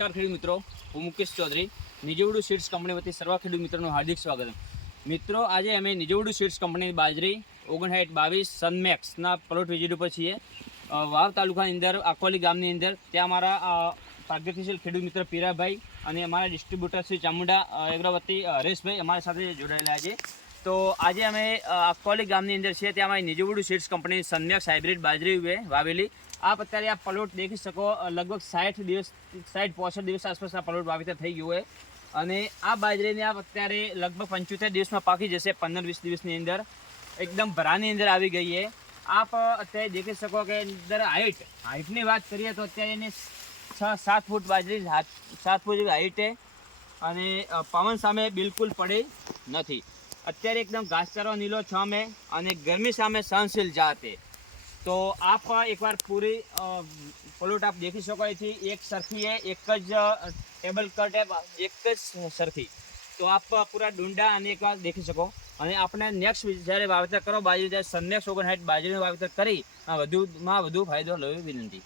નમસ્કાર ખેડૂત મિત્રો, હું મુકેશ ચૌધરી નિજવડુ સીડ્સ કંપની વતી સર્વ ખેડૂત મિત્રોનું હાર્દિક સ્વાગત. મિત્રો, આજે અમે નિજવડુ સીડ્સ કંપની બાજરી 5922 સનમેક્સના પ્લોટ વિઝિટ ઉપર છીએ. વાવ તાલુકાની અંદર આકોલી ગામની અંદર. ત્યાં અમારા પ્રગતિશીલ ખેડૂત મિત્ર પીરાભાઈ અને અમારા ડિસ્ટ્રીબ્યુટર શ્રી ચામુંડા અગ્રવતી હરેશભાઈ અમારી સાથે જોડાયેલા છે. તો આજે અમે આકોલી ગામની અંદર છીએ. ત્યાં અમારી નિજવડુ સીડ્સ કંપની સનમેક્સ હાઇબ્રિડ બાજરી વાવેલી. આપ અત્યારે આ પ્લોટ દેખી શકો. લગભગ 60-65 દિવસ આસપાસ આ પ્લોટ વાવેતર થઈ ગયું હોય અને આ બાજરીને આપ અત્યારે લગભગ 75 દિવસમાં પાકી જશે. 15-20 દિવસની અંદર એકદમ ભરાની અંદર આવી ગઈ છે. આપ અત્યારે દેખી શકો કે અંદર હાઇટની વાત કરીએ તો અત્યારે એને 6-7 ફૂટ બાજરી 7 ફૂટ જેવી હાઇટ છે અને પવન સામે બિલકુલ પડે નથી. અત્યારે એકદમ ઘાસચારો નીલો છામે અને ગરમી સામે સહનશીલ જાત છે. તો આપ એકવાર પૂરી પ્લોટ આપ દેખી શકો. એથી એક સરખી है, एक જ टेबल कट है, एक જ સરખી. તો આપ પૂરા ડુંડા અને એકવાર દેખી શકો. અને આપણે નેક્સ્ટ જ્યારે વાવેતર કરો બાજરી, ત્યારે સનમેક્સ 59 બાજરીનું વાવેતર કરી વધુમાં વધુ ફાયદો લેવો વિનંતી.